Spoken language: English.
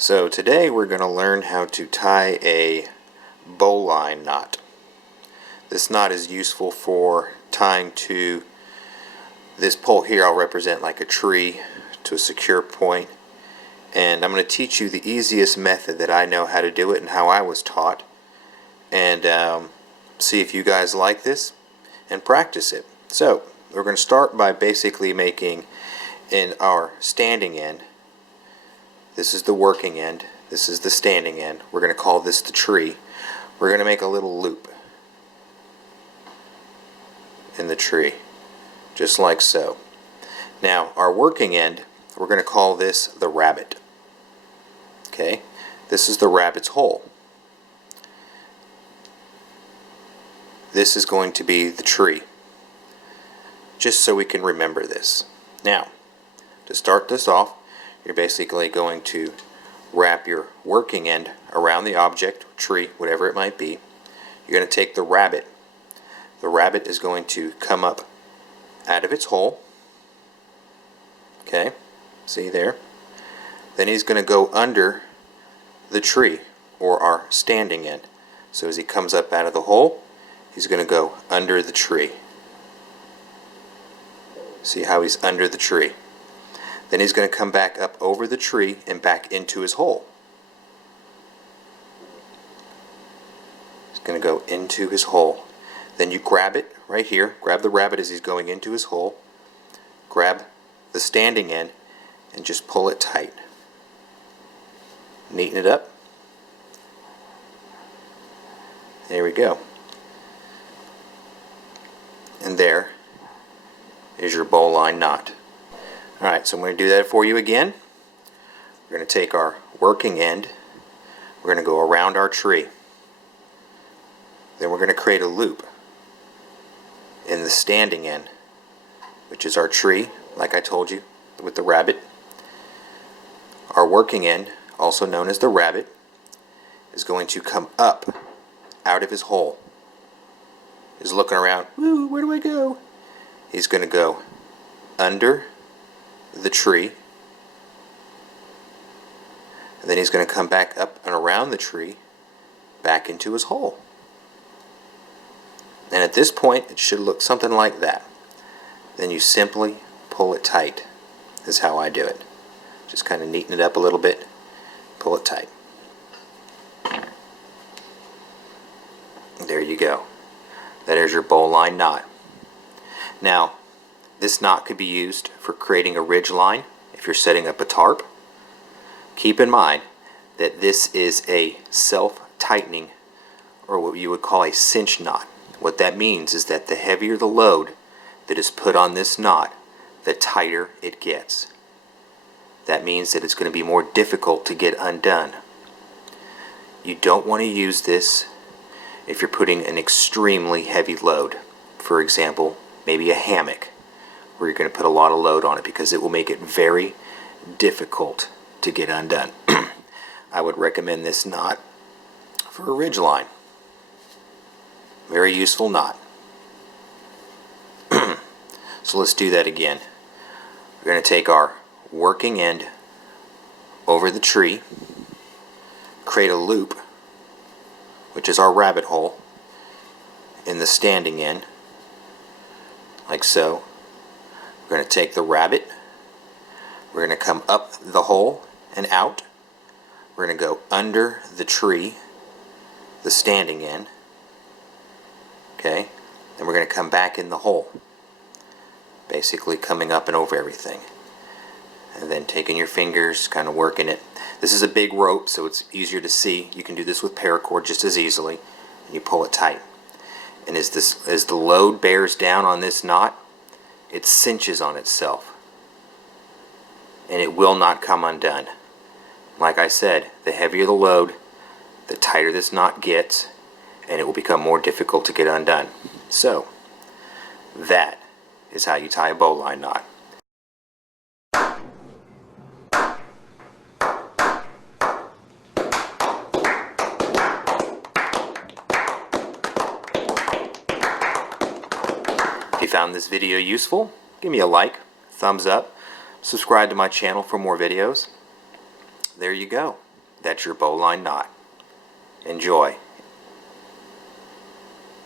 So today we're going to learn how to tie a bowline knot. This knot is useful for tying to this pole here. I'll represent like a tree to a secure point, and I'm going to teach you the easiest method that I know how to do it and how I was taught, and see if you guys like this and practice it. So we're going to start by basically making, in our standing end, this is the working end, this is the standing end, we're going to call this the tree. We're going to make a little loop in the tree, just like so. Now our working end, we're going to call this the rabbit. Okay, this is the rabbit's hole. This is going to be the tree, just so we can remember this. Now, to start this off, you're basically going to wrap your working end around the object, tree, whatever it might be. You're going to take the rabbit. The rabbit is going to come up out of its hole. Okay, see there? Then he's going to go under the tree, or our standing end. So as he comes up out of the hole, he's going to go under the tree. See how he's under the tree? Then he's going to come back up over the tree and back into his hole. He's going to go into his hole. Then you grab it right here. Grab the rabbit as he's going into his hole. Grab the standing end and just pull it tight. Neaten it up. There we go. And there is your bowline knot. Alright, so I'm going to do that for you again. We're going to take our working end, we're going to go around our tree. Then we're going to create a loop in the standing end, which is our tree, like I told you, with the rabbit. Our working end, also known as the rabbit, is going to come up out of his hole. He's looking around, "Ooh, where do I go?" He's going to go under the tree, and then he's going to come back up and around the tree back into his hole. And at this point it should look something like that. Then you simply pull it tight, is how I do it. Just kind of neaten it up a little bit, pull it tight. There you go. That is your bowline knot. Now this knot could be used for creating a ridge line if you're setting up a tarp. Keep in mind that this is a self-tightening, or what you would call a cinch knot. What that means is that the heavier the load that is put on this knot, the tighter it gets. That means that it's going to be more difficult to get undone. You don't want to use this if you're putting an extremely heavy load. For example, maybe a hammock, where you're going to put a lot of load on it, because it will make it very difficult to get undone. I would recommend this knot for a ridge line. Very useful knot. So let's do that again. We're going to take our working end over the tree, create a loop, which is our rabbit hole, in the standing end, like so. We're going to take the rabbit, we're going to come up the hole and out, we're going to go under the tree, the standing end, okay, then we're going to come back in the hole, basically coming up and over everything, and then taking your fingers, kind of working it. This is a big rope, so it's easier to see. You can do this with paracord just as easily, and you pull it tight. And as the load bears down on this knot, it cinches on itself, and it will not come undone. Like I said, the heavier the load, the tighter this knot gets, and it will become more difficult to get undone. So that is how you tie a bowline knot. If you found this video useful, give me a like, thumbs up, subscribe to my channel for more videos. There you go. That's your bowline knot. Enjoy.